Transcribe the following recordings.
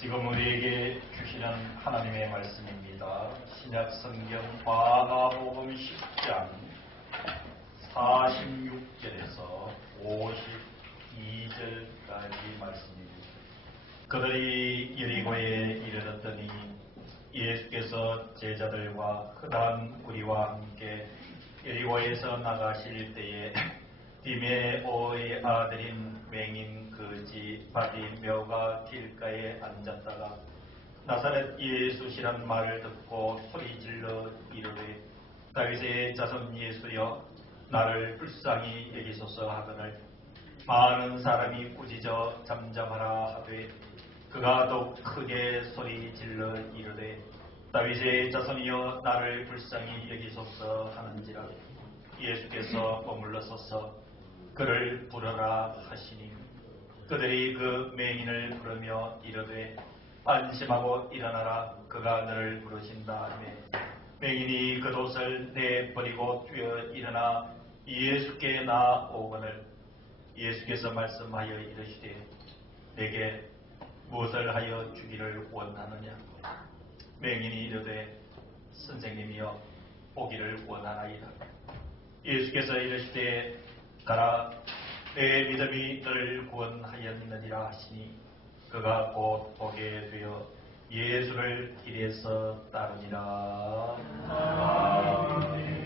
지금 우리에게 주시는 하나님의 말씀입니다. 신약 성경 마가복음 10장 46절에서 52절까지 말씀입니다. 그들이 여리고에 이르렀더니 예수께서 제자들과 흔한 무리와 함께 여리고에서 나가실 때에 디메오의 아들인 맹인 그지 바디메오가 길가에 앉았다가 나사렛 예수시란 말을 듣고 소리질러 이르되 다윗의 자손 예수여 나를 불쌍히 여기소서 하거늘 많은 사람이 꾸짖어 잠잠하라 하되 그가 더욱 크게 소리질러 이르되 다윗의 자손이여 나를 불쌍히 여기소서 하는지라. 예수께서 머물러서서 그를 부르라 하시니 그들이 그 맹인을 부르며 이르되 안심하고 일어나라 그가 너를 부르신다 하며 맹인이 겉옷을 내버리고 뛰어 일어나 예수께 나오거늘 예수께서 말씀하여 이르시되 내게 무엇을 하여 주기를 원하느냐. 맹인이 이르되 선생님이여 보기를 원하나이다. 예수께서 이르시되 가라 내 믿음이 너를 구원하였느니라 하시니 그가 곧 보게 되어 예수를 길에서 따르니라. 아멘.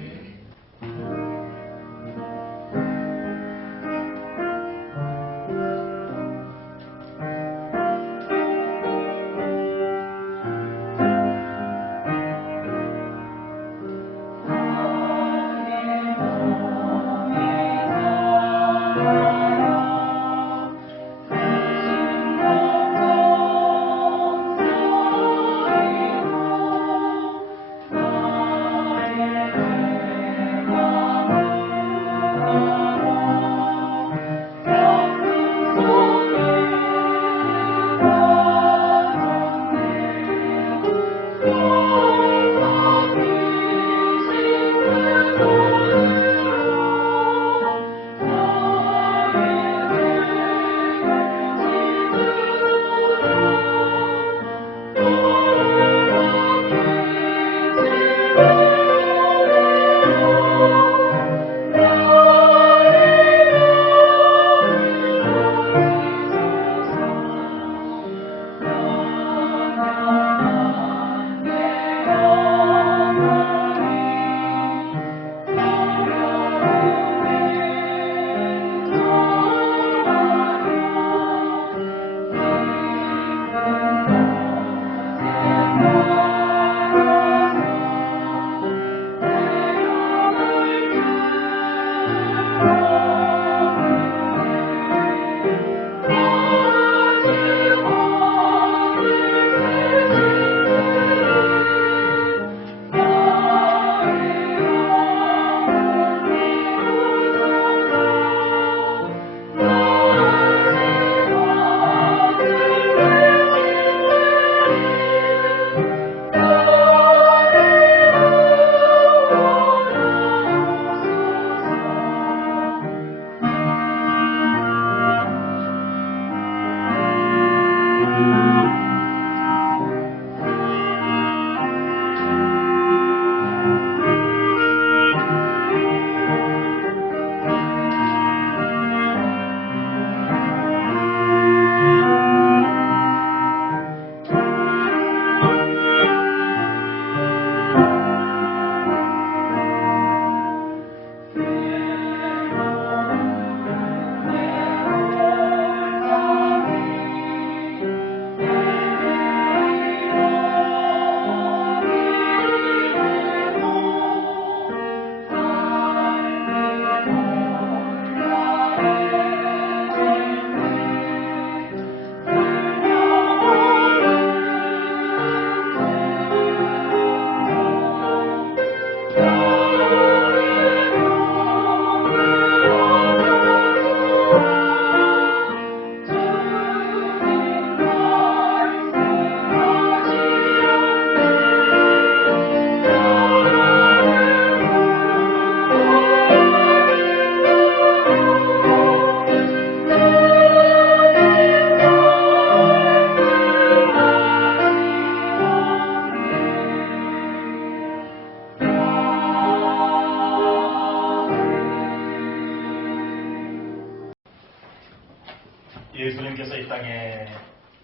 예수님께서 이 땅에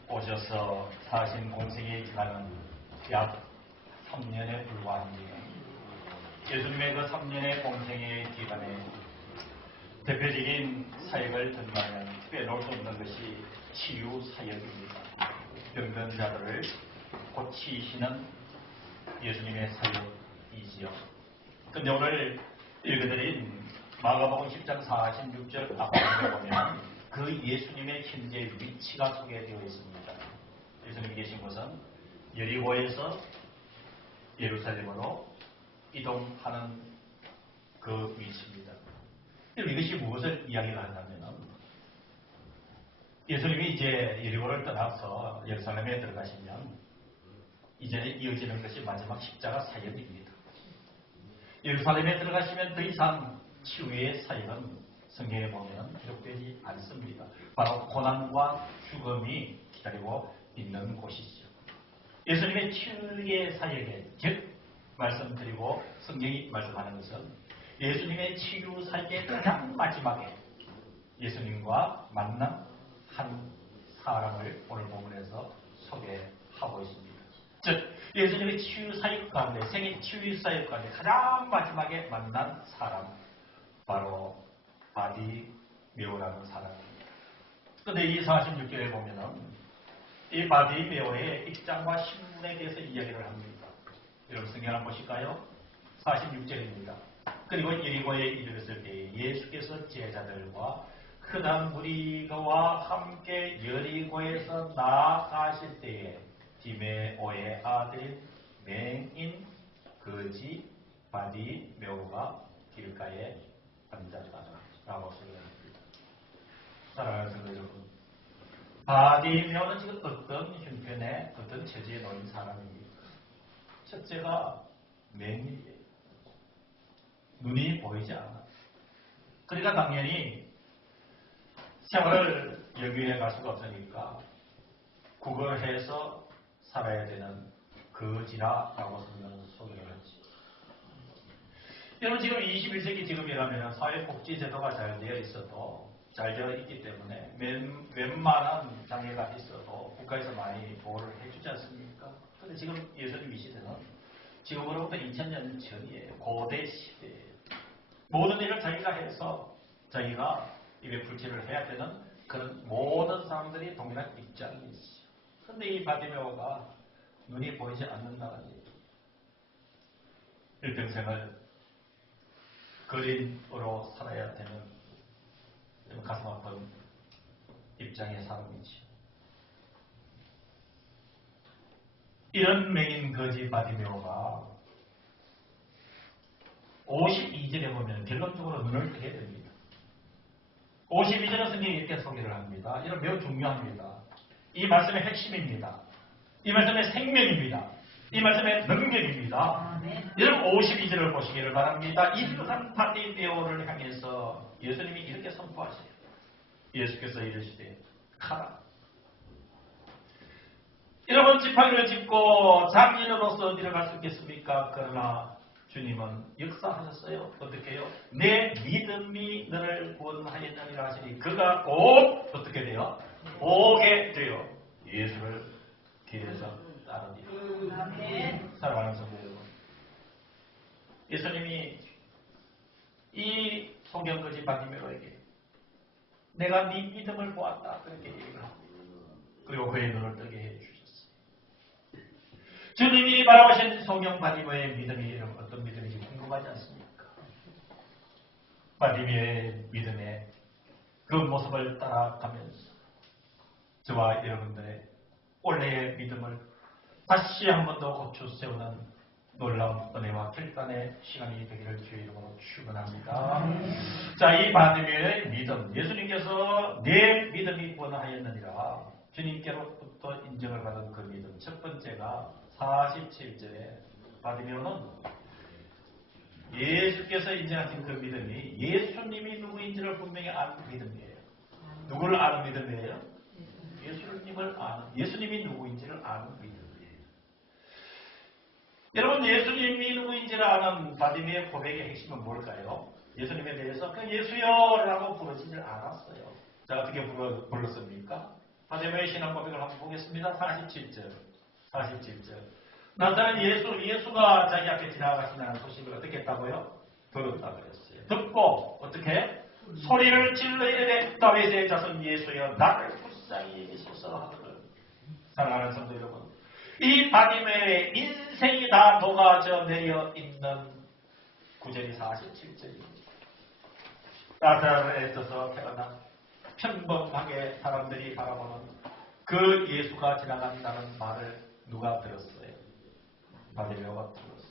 오셔서 사신 공생의 기간은 약 3년에 불과합니다. 예수님의 그 3년의 공생의 기간에 대표적인 사역을 전하면 빼놓을 수 없는 것이 치유 사역입니다. 병든 자들을 고치시는 예수님의 사역이지요. 그런데 오늘 읽어드린 마가복음 10장 46절 앞부분에 보면 그 예수님의 현재 위치가 소개되어 있습니다. 예수님이 계신 곳은 여리고에서 예루살렘으로 이동하는 그 위치입니다. 이것이 무엇을 이야기를 한다면 예수님이 이제 여리고를 떠나서 예루살렘에 들어가시면 이제는 이어지는 것이 마지막 십자가 사역입니다. 예루살렘에 들어가시면 더 이상 치유의 사역은 성경에 보면 기록되지 않습니다. 바로 고난과 죽음이 기다리고 있는 곳이죠. 예수님의 치유의 사역에 즉 말씀드리고 성경이 말씀하는 것은 예수님의 치유 사역의 가장 마지막에 예수님과 만난 한 사람을 오늘 본문에서 소개하고 있습니다. 즉 예수님의 치유 사역 가운데 생애 치유 사역 가운데 가장 마지막에 만난 사람 바로 바디메오라는 사람입니다. 그런데 이 46절에 보면은 이 바디메오의 입장과 신분에 대해서 이야기를 합니다. 여러분 성경 한번 보실까요? 46절입니다. 그리고 여리고에 이르렀을 때 예수께서 제자들과 흔한 무리와 함께 여리고에서 나아가실 때에 디메오의 아들인 맹인 거지 바디메오가 길가에 앉았다라고 소개합니다. 사랑하는 성도 여러분, 바디메오는 지금 어떤 형편의 어떤 처지에 놓인 사람입니다. 첫째가 맹인이에요. 눈이 보이지 않아. 그러니까 당연히 생활을 여기에 갈 수가 없으니까 구걸해서 살아야 되는 거지라라고 성경은 소개를 하지. 여러분 지금 21세기 지금이라면 사회복지제도가 잘 되어 있어도 잘 되어 있기 때문에 웬만한 장애가 있어도 국가에서 많이 보호를 해주지 않습니까? 그런데 지금 예수님 이 시대는 지금으로부터 2000년 전이에요. 고대 시대예요. 모든 일을 자기가 해서 자기가 입에 불치를 해야 되는 그런 모든 사람들이 동일한 입장이 있어요. 그런데 이 바디메오가 눈이 보이지 않는다는 얘기. 일평생을 거린으로 살아야 되는 가슴 아픈 입장의 사람이지. 이런 맹인 거지 바디메오가 52절에 보면 결론적으로 눈을 뜨게 됩니다. 52절은 성경이 이렇게 소개를 합니다. 이건 매우 중요합니다. 이 말씀의 핵심입니다. 이 말씀의 생명입니다. 이 말씀의 능력입니다. 여러분 52절을 보시기를 바랍니다. 이러한 바디메오를 향해서 예수님이 이렇게 선포하세요. 예수께서 이르시되 가라. 여러분 지팡이를 짚고 장인으로서 어디를 갈 수 있겠습니까? 그러나 주님은 역사하셨어요. 어떻게 해요? 내 믿음이 너를 구원하였느니라 하시니 그가 곧 어떻게 돼요? 오게 돼요. 예수를 뒤에서 따르니. 사랑하는 성도 여러분, 예수님이 이 소경거지 바디메오에게 내가 네 믿음을 보았다 그렇게 얘기를 합니다. 그리고 그의 눈을 뜨게 해주셨어요. 주님이 바라보신 소경 바디메오의 믿음이 어떤 믿음인지 궁금하지 않습니까? 바디메오의 믿음의 그 모습을 따라가면서 저와 여러분들의 원래의 믿음을 다시 한 번 더 고쳐 세우는 놀라운 은혜와 결단의 시간이 되기를 주의 이름으로 축원합니다. 자, 이 바디메오의 믿음, 예수님께서 내 믿음이 구원하였느니라 주님께로부터 인정을 받은 그 믿음. 첫 번째가 47절에 바디메오는 예수께서 인정하신 그 믿음이 예수님이 누구인지를 분명히 아는 믿음이에요. 누구를 아는 믿음이에요? 예수님을 아는, 예수님이 누구인지를 아는 믿음이에요. 여러분 예수님이 누구인지를 아는 바디메오의 고백의 핵심은 뭘까요? 예수님에 대해서 그 예수여라고 부르시질 않았어요. 자, 어떻게 불렀습니까? 바디메오의 신앙 고백을 한번 보겠습니다. 47절. 나타난 예수가 자기 앞에 지나가신다는 소식을 어떻게 했다고요? 들었다 그랬어요. 듣고 어떻게? 소리를 질러 이르되 다윗의 자손 예수여 나를 불쌍히 여기소서 하거든. 사랑하는 성도 여러분, 이 바디메오의 인생이 다 녹아져 내려 있는 구절이 47절입니다. 나사렛에서 태어난 평범하게 사람들이 바라보는 그 예수가 지나간다는 말을 누가 들었어요? 바디메오가 들었어요.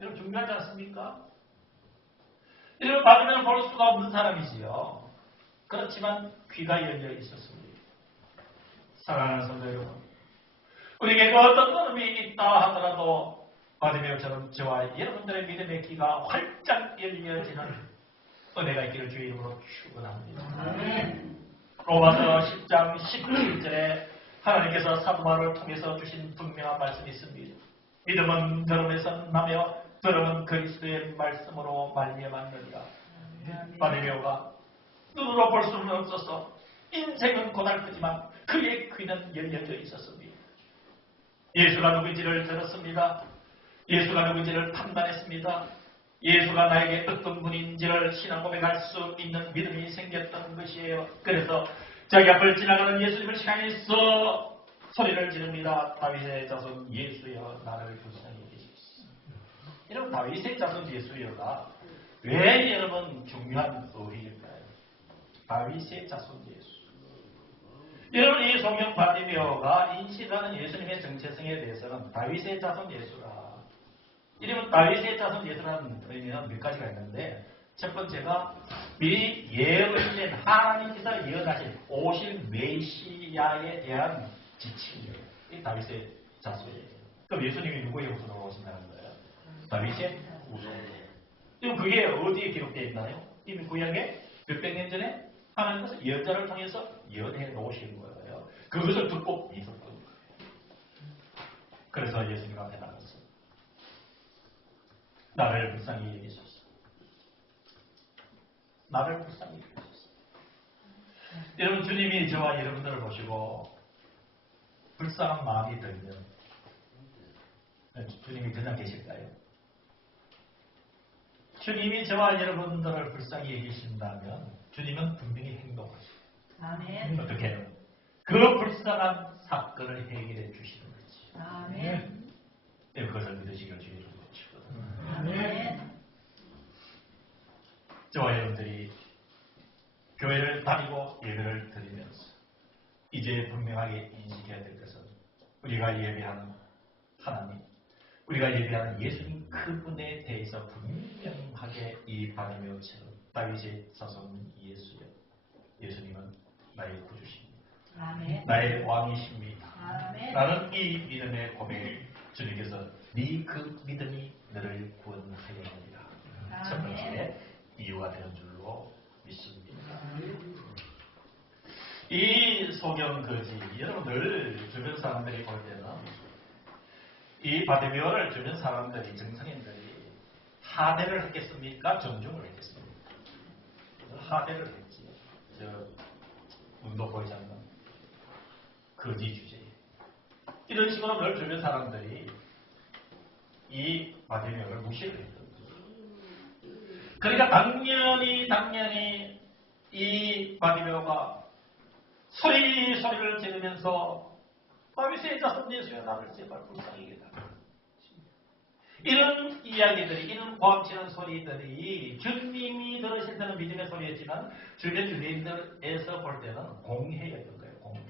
여러분 중요하지 않습니까? 이런 바디메오는 볼 수가 없는 사람이지요. 그렇지만 귀가 열려 있었습니다. 사랑하는 성도 여러분, 우리에게 그 어떤 어려움이 있다 하더라도 바디메오처럼 저와 여러분들의 믿음의 귀가 활짝 열려지는 은혜가 있기를 주의 이름으로 축원합니다. 로마서 10장 17절에 하나님께서 사도 바울을 통해서 주신 분명한 말씀이 있습니다. 믿음은 들음에서 나며 들음은 그리스도의 말씀으로 말미암았느니라. 바디메오가 눈으로 볼 수는 없어서 인생은 고달프지만 그의 귀는 열려져 있었습니다. 예수가 누구인지를 들었습니다. 예수가 누구인지를 판단했습니다. 예수가 나에게 어떤 분인지를 신앙 고백할 수 있는 믿음이 생겼던 것이에요. 그래서 자기 앞을 지나가는 예수님을 향해서 소리를 지릅니다. 다윗의 자손 예수여 나를 불쌍히 여기소서. 여러분 다윗의 자손 예수여가 왜 여러분 중요한 의리일까요? 다윗의 자손 예수. 여러분 이 성경 바디메오가 인식하는 예수님의 정체성에 대해서는 다윗의 자손 예수라. 이러면 다윗의 자손 예수라는 의미는 몇 가지가 있는데 첫 번째가 미리 예언된 하나님께서 예언하신 오실 메시아에 대한 지침이에요. 이 다윗의 자손이에요. 그럼 예수님이 누구의 후손으로 오신다는 거예요? 다윗의 후손이에요. 그럼 그게 어디에 기록되어 있나요? 이미 구약에 몇백 년 전에 하나님께서 예언자를 통해서 예언해 놓으신 거예요. 그것을 듣고 믿었던 거예요. 그래서 예수님 앞에 나갔어요. 나를 불쌍히 여기소서. 나를 불쌍히 여기소서. 여러분 주님이 저와 여러분들을 보시고 불쌍한 마음이 들면 주님이 그냥 계실까요? 주님이 저와 여러분들을 불쌍히 여기신다면 주님은 분명히 행동하시고 아멘. 어떻게 해요? 그 불쌍한 사건을 해결해 주시는 거지. 아멘. 그것을 믿으시길 주님으로 치거든. 아멘. 저와 여러분들이 교회를 다니고 예배를 드리면서 이제 분명하게 인식해야 될 것은 우리가 예배하는 하나님, 우리가 예배하는 예수님 그분에 대해서 분명하게 이 바디메오처럼 다윗의 자손 예수여, 예수님은 나의 구주십니다. 아멘. 나의 왕이십니다. 아멘. 나는 이 믿음의 고백 주님께서 네 그 믿음이 너를 구원하였느니라. 첫 번째 이유가 되는 줄로 믿습니다. 이 소경 거지 여러분 늘 주변 사람들이 볼 때는 이 바디메오를 주변 사람들이 정상인들이 하대를 했겠습니까? 존중을 했겠습니까? 하대를 했지. 저 운도 보이지 않는 거지 주제. 이런 식으로 늘 주변 사람들이 이 바디메오를 무시를 했던 거죠. 그러니까 당연히 이 바디메오가 소리를 지르면서 다윗의 자손 예수여 나를 제발 불쌍히 여기라. 이런 이야기들이, 이런 고함치는 소리들이 주님이 들으실 때는 믿음의 소리였지만 주변 유대인들에서 볼 때는 공회였던 거예요. 공회.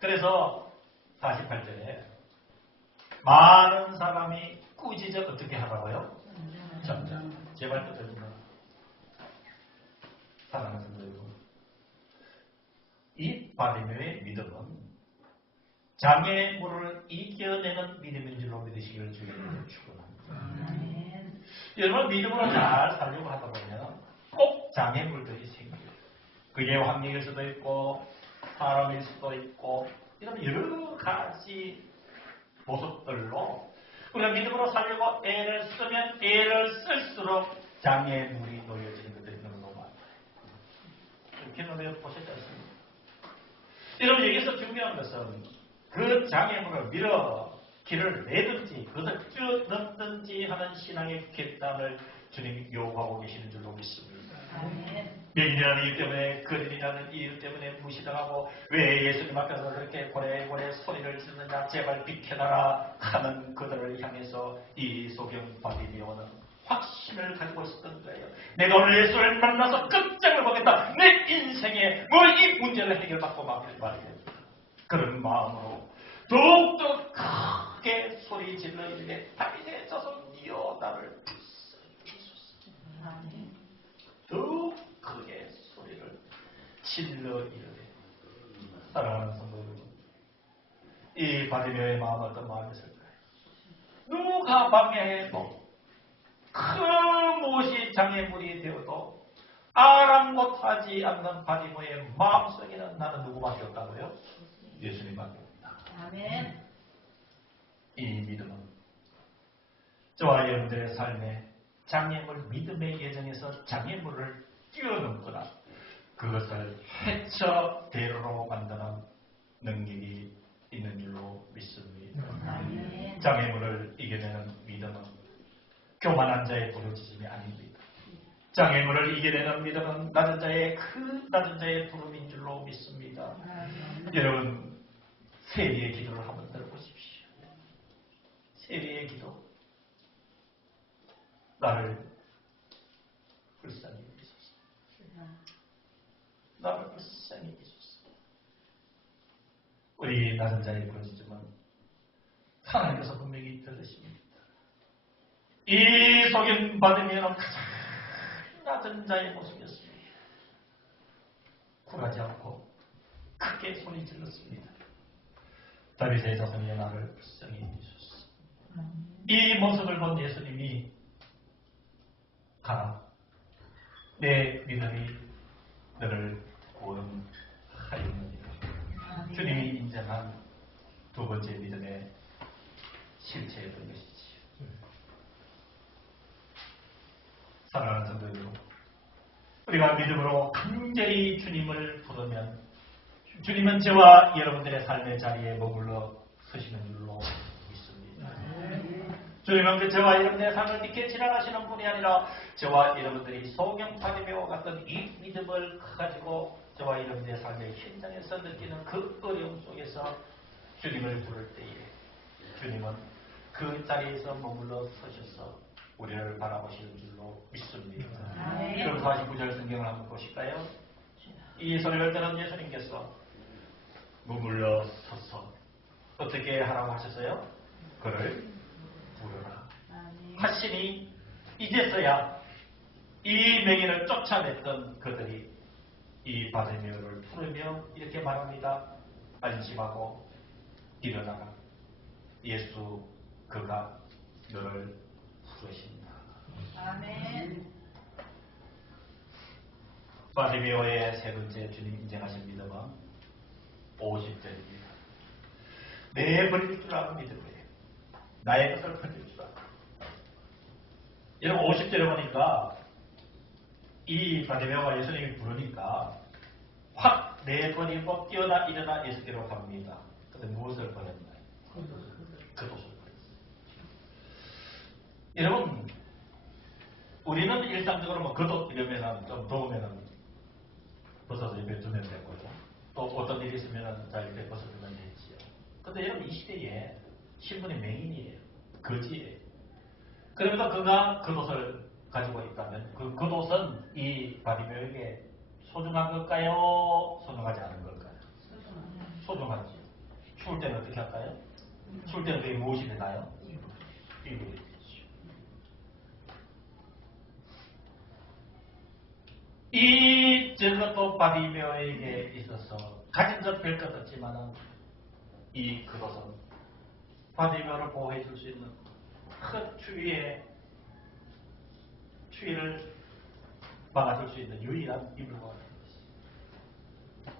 그래서 48절에 많은 사람이 꾸짖어 어떻게 하라고요? 점점. 제발 또 들리나? 사랑하는 성도 여러분, 이 바디메오의 믿음은 장애물을 이겨내는 믿음인 줄로 믿으시기를 주님으로 축원합니다. 여러분 믿음으로 잘 살려고 하다 보면 꼭 장애물들이 생겨요. 그게 환경일 수도 있고 사람일 수도 있고 이런 여러 가지 모습들로 우리가 믿음으로 살려고 애를 쓰면 애를 쓸수록 장애물이 놓여지는 것들이 너무 많아요. 경험해 보셨지 않습니까? 여러분 여기서 중요한 것은 그 장애물을 밀어 길을 내든지 그것을 뛰어넘든지 하는 신앙의 결단을 주님이 요구하고 계시는 줄로 믿습니다. 아멘. 명인이라는 이유 때문에 거린이라는 이유 때문에 무시당하고 왜 예수님 앞에서 그렇게 고래고래 소리를 지르느냐 제발 비켜나라 하는 그들을 향해서 이 소경 바디메오는 확신을 가지고 있었던 거예요. 내가 오늘 예수를 만나서 끝장을 보겠다. 내 인생에 뭐 이 문제를 해결받고 말이겠다. 그런 마음으로 더욱더 크게 소리 질러 이르되 다윗의 자손이여 나를 불쌍히 여소서. 아멘. 더욱 크게 소리를 질러 이르되 사랑하는 성도 여러분, 이 바디메오의 마음 어떤 마음이었을까요? 누가 방해해도 큰 무엇이 장애물이 되어도 아랑곳하지 않는 바디메오의 마음속에는 나는 누구밖에 없다고요? 예수님밖에 없다. 아멘. 이 믿음은 저와 여러분들의 삶에 장애물 믿음의 예정에서 장애물을 뛰어넘거나 그것을 해처대로로 만드는 능력이 있는 줄로 믿습니다. 아멘. 장애물을 이겨내는 믿음은 교만한 자의 부르짖음이 아닙니다. 장애물을 이겨내는 믿음은 낮은 자의 부름인 줄로 믿습니다. 여러분 세리의 기도를 한번 들어보십시오. 세리의 기도. 나를 불쌍히 여기소서. 나를 불쌍히 여기소서. 우리 낮은 자의 부르짖음은 하나님께서 분명히 들으십니다. 이 소견 받으면 가장 낮은 자의 모습이었습니다. 굴하지 않고 크게 소리 질렀습니다. 다윗의 자손이여 나를 불쌍히 여기소서. 이 모습을 본 예수님이 가라. 내 믿음이 너를 구원하였느니라. 주님이 인정한 두 번째 믿음의 실체였던 것이지요. 사랑하는 성도 여러분, 우리가 믿음으로 간절히 주님을 부르면 주님은 저와 여러분들의 삶의 자리에 머물러 서시는 줄로 믿습니다. 주님은 그 저와 여러분들의 삶을 믿게 지나가시는 분이 아니라 저와 여러분들이 소경 바디메오와 같은 이 믿음을 가지고 저와 여러분들의 삶의 현장에서 느끼는 그 어려움 속에서 주님을 부를 때에 주님은 그 자리에서 머물러 서셔서 우리를 바라보시는 줄로 믿습니다. 그럼 49절 성경을 한번 보실까요? 이 소리를 들은 예수님께서 머물러 서서 어떻게 하라고 하셨어요? 그를 부르라 하시니 이제서야 이 맹인을 쫓아냈던 그들이 이 바디메오를 부르며 이렇게 말합니다. 안심하고 일어나라. 예수 그가 너를 부르신다. 아멘. 바디메오의 세 번째 주님 인정하신 믿음은 50절입니다. 내 버릴 줄 아는 믿음이에요. 나의 것을 버릴 줄 아는. 여러분 50절에 보니까 이 바디메오가 예수님이 부르니까 확 내버리고 뛰어나 일어나 예수께로 갑니다. 그런데 무엇을 버렸나요? 겉옷을 버렸어요. 여러분 우리는 일상적으로 뭐 겉옷 이러면 좀 더우면 벗어서 입에 두면 되고 또 어떤 일이 있으면 자 이렇게 벗어두면 되지요. 근데 여러분 이 시대에 신분이 맹인이에요. 거지예요. 그러면서 그가 겉옷을 가지고 있다면 그 겉옷은 이 바디메오에게 소중한 걸까요? 소중하지 않은 걸까요? 소중하지요. 추울 때는 어떻게 할까요? 추울 때는 그게 무엇이 되나요? 이불이 되죠. 이 저것도 바디메오에게 있어서 가진 것 별 것 없지만은 이 겉옷은 바디메오를 보호해 줄 수 있는 큰 추위를 막아줄 수 있는 유일한 이불과 같은 것입니다.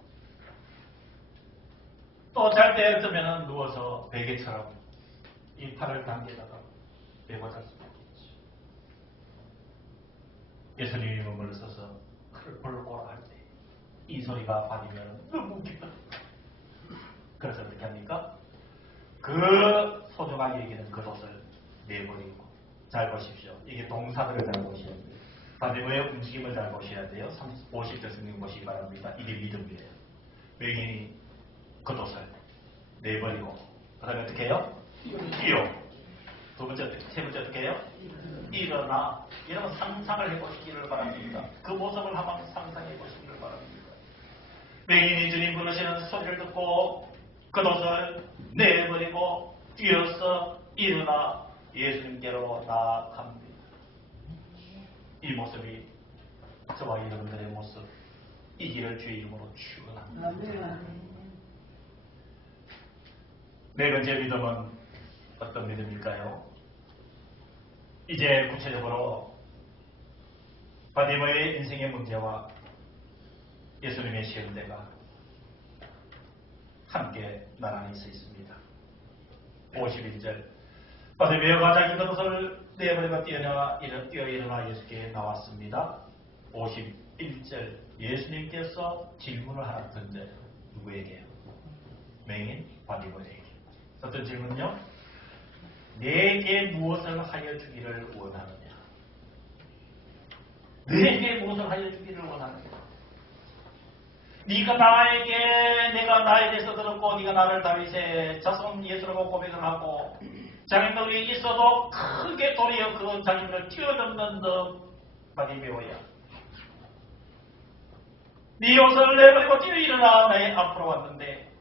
또 잘 때 어쩌면 누워서 베개처럼 이 팔을 당겨다가 메고 잘 수가 있겠죠. 예수님이 머물러 서서 그를 보러 할 때 이 소리가 받으면 너무 웃기다. 그래서 어떻게 합니까? 그 소중하게 여기는 그것을 내버리고. 잘 보십시오. 이게 동사들을 잘 보셔야 돼요. 바디모의 움직임을 잘 보셔야 돼요. 50절 성경 보시기 바랍니다. 이게 믿음이에요. 맹인이 그것을 내버리고 그 다음에 어떻게 해요? 뛰어. 두 번째, 세 번째 어떻게 해요? 일어나. 이런 상상을 해보시기를 바랍니다. 그 모습을 한번 상상해 보시기를 바랍니다. 맹인이 주님 부르시는 소리를 듣고 겉옷을 내버리고 뛰어서 일어나 예수님께로 나아갑니다. 이 모습이 저와 여러분들의 모습, 이 길을 주의 이름으로 축원합니다. 네 번째 믿음은 어떤 믿음일까요? 이제 구체적으로 바디모의 인생의 문제와 예수님의 시험대가 함께 나란히 서 있습니다. 51절 바디모가 자기 겉옷을 내버리고 뛰어 일어나 예수께 나왔습니다. 51절 예수님께서 질문을 하나 던져요. 누구에게요? 맹인 바디모에게. 어떤 질문요? 내게 무엇을 하여 주기를 원하느냐? 내게 무엇을 하여 주기를 원하느냐? 네가 나에게 내가 나에 대해서 들었고 네가 나를 다윗의 자손 예수라고 고백을 하고 장인들이 있어도 크게 도리어 그 장인들을 뛰어넘는 너 바디메오야. 네 옷을 내버리고 뛰어 일어나 나의 앞으로 왔는데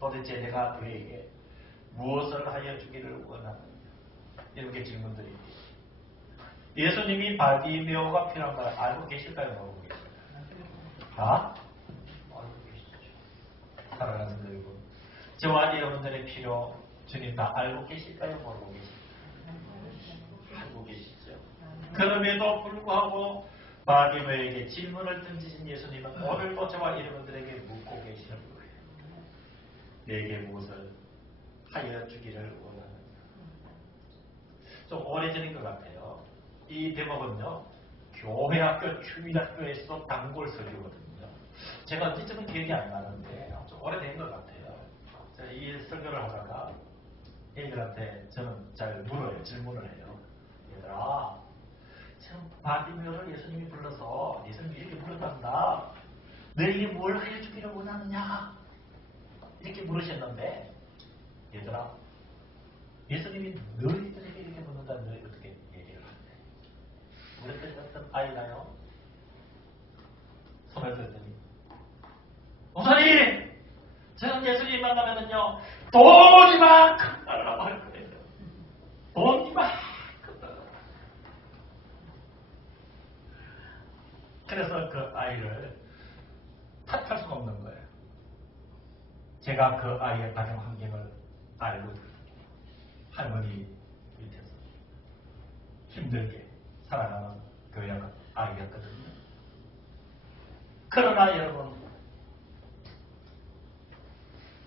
도대체 내가 너에게 무엇을 하여 주기를 원하느냐? 이렇게 질문들이 예수님이 바디메오가 필요한 걸 알고 계실까요? 모르고 계실까요? 다? 알고 계시죠. 사랑하는 여러분, 저와 여러분들의 필요 주님 다 알고 계실까요? 모르고 계실까요? 알고 계시죠. 그럼에도 불구하고 바디메오에게 질문을 던지신 예수님은 오늘도 저와 여러분들에게 묻고 계시는 거예요. 내게 무엇을 하여 주기를 원하느냐. 좀 오래전인 것 같아요. 이 대목은요, 교회학교, 주일학교에서 단골 설교거든요. 제가 언제쯤은 기억이 안 나는데 좀 오래된 것 같아요. 제가 이 설교를 하다가 애들한테 저는 잘 물어요. 질문을 해요. 얘들아, 지금 바디메오를 예수님이 불러서 예수님이 이렇게 물었단다. 너에게 뭘 하여 주기를 원하느냐? 이렇게 물으셨는데 얘들아, 예수님이 너희들에게 이렇게 묻는다. 너희 어떻게 얘기를 하는데? 우리들이 어떤 아이가요? 손을 들더니 목사님! 저는 예수님 만나면은요 돈 이만큼 달라고 할 거예요. 돈 이만큼 달라고. 그래서 그 아이를 탓할 수가 없는 거예요. 제가 그 아이의 가정 환경을 알고 할머니 밑에서 힘들게 살아가는 교회 아이였거든요. 그러나 여러분,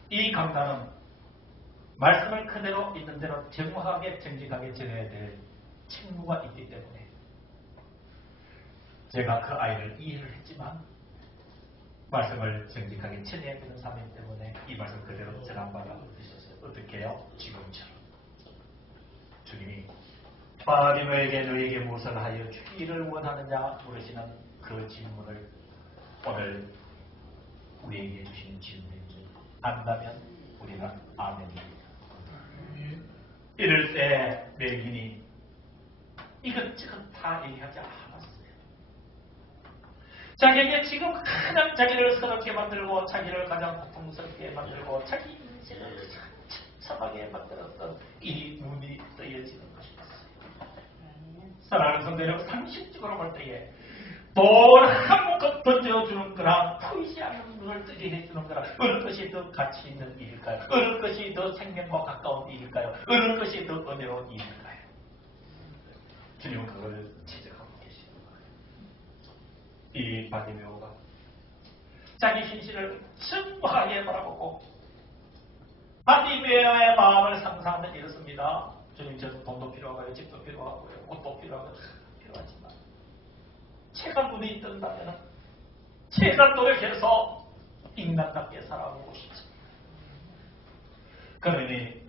이 강단은 말씀을 그대로 있는 대로 정확하게 정직하게 전해야 될 책무가 있기 때문에 제가 그 아이를 이해를 했지만 말씀을 정직하게 전해야 되는 사람이기 때문에 이 말씀 그대로 전함받아 있었어요. 어떻게 해요? 지금처럼 주님이 바디메오에게 너에게 무엇을 하여 주기를 원하느냐 물으시는 그 질문을 오늘 우리에게 주신 질문인지 안다면 우리는 아멘입니다. 이럴 때 맹인이 이것저것 다 얘기하지 않았어요. 자기에게 지금 가장 자기를 서럽게 만들고 자기를 가장 고통스럽게 만들고 자기 인생을 처참하게 만들었던 이 눈이 뜨여지는 것이었어요. 사랑하는 성도 여러분, 상식적으로 볼 때에 돈 한 푼 던져주는 거랑 보이지 않는 눈을 뜨게 해주는 거랑 어느 것이 더 가치 있는 일일까요? 어느 것이 더 생명과 가까운 일일까요? 어느 것이 더 은혜로운 일일까요? 주님은 그걸 지적하고 계시는 거예요. 이 바디메오가 자기 신실을 정확하게 바라보고 바디메오의 마음을 상상하면 이렇습니다. 주님, 저도 돈도 필요하고요, 집도 필요하고요, 옷도 필요하지만 채가 눈이 뜬다면 최선 노력해서 인간답게 살아보고 싶습니다. 그러니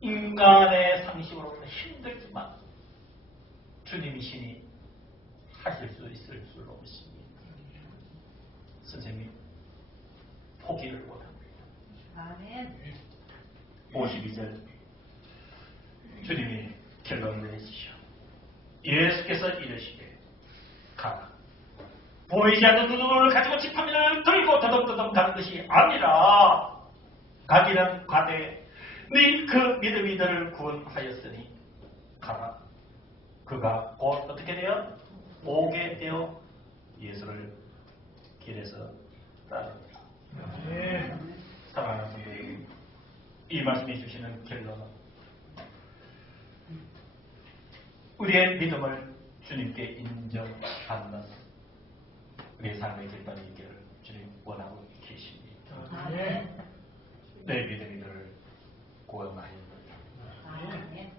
인간의 상식으로는 힘들지만 주님이시니 하실 수 있을 줄 없습니다. 선생님, 포기를 못합니다. 아멘. 52절 주님이 결론을 내리시죠. 예수께서 이르시되 가라. 보이지 않는 눈을 가지고 지팡이를 들고 더덕더덕 가는 것이 아니라 가기는 가되 네 그 믿음이 너를 구원하였으니 가라. 그가 곧 어떻게 돼요? 오게 되어 예수를 길에서 따릅니다. 사랑하는 성도님, 이 말씀이 주시는 결론은 우리의 믿음을 주님께 인정받는 우리의 삶의 결단이 있기를 주님 원하고 계십니다. 아멘. 내 믿음이 너를 구원하였느니라. 아멘.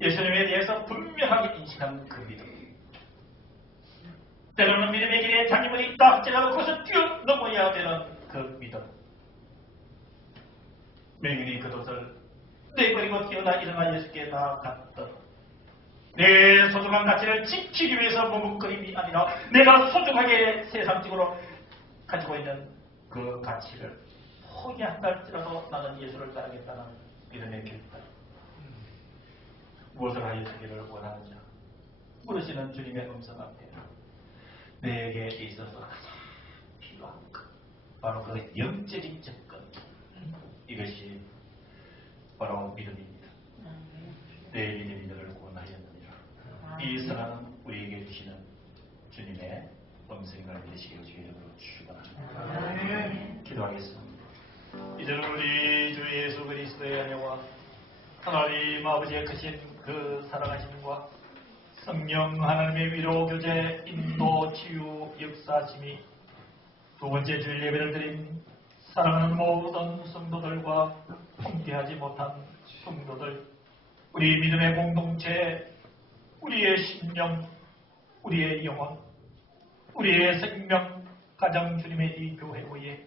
예수님에 대해서 분명하게 인식한 그 믿음. 때로는 믿음의 길에 장애물이 있다 할지라도 그것을 뛰어넘어야 되는 그 믿음. 명인이 그것을 내버리고 뛰어나 일어나 예수께 나아갔던 내 소중한 가치를 지키기 위해서 머뭇거림이 아니라 내가 소중하게 세상적으로 가지고 있는 그 가치를 포기한다 할지라도 나는 예수를 따르겠다는 믿음의 결단. 무엇을 하여 주기를 원하느냐 물으시는 주님의 음성 앞에 내게 있어서 가장 필요한 것 바로 그 영적인 접근, 이것이 바로 믿음입니다. 내 믿음이 너를 구원하였느니라. 이 선언은 우리에게 주시는 주님의 음성임을 믿으시기를 주의 이름으로 축원합니다. 기도하겠습니다. 이제는 우리 주 예수 그리스도의 은혜와 하나님 아버지의 크신 그 사랑하심과 성령 하나님의 위로 교제 인도 치유 역사심이 두 번째 주일 예배를 드린 사랑하는 모든 성도들과 함께하지 못한 성도들, 우리 믿음의 공동체, 우리의 심령, 우리의 영혼, 우리의 생명, 가장 주님의 이 교회 위에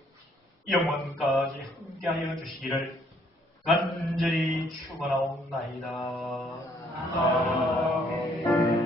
영원까지 함께하여 주시기를 간절히 축원하옵나이다. 아멘.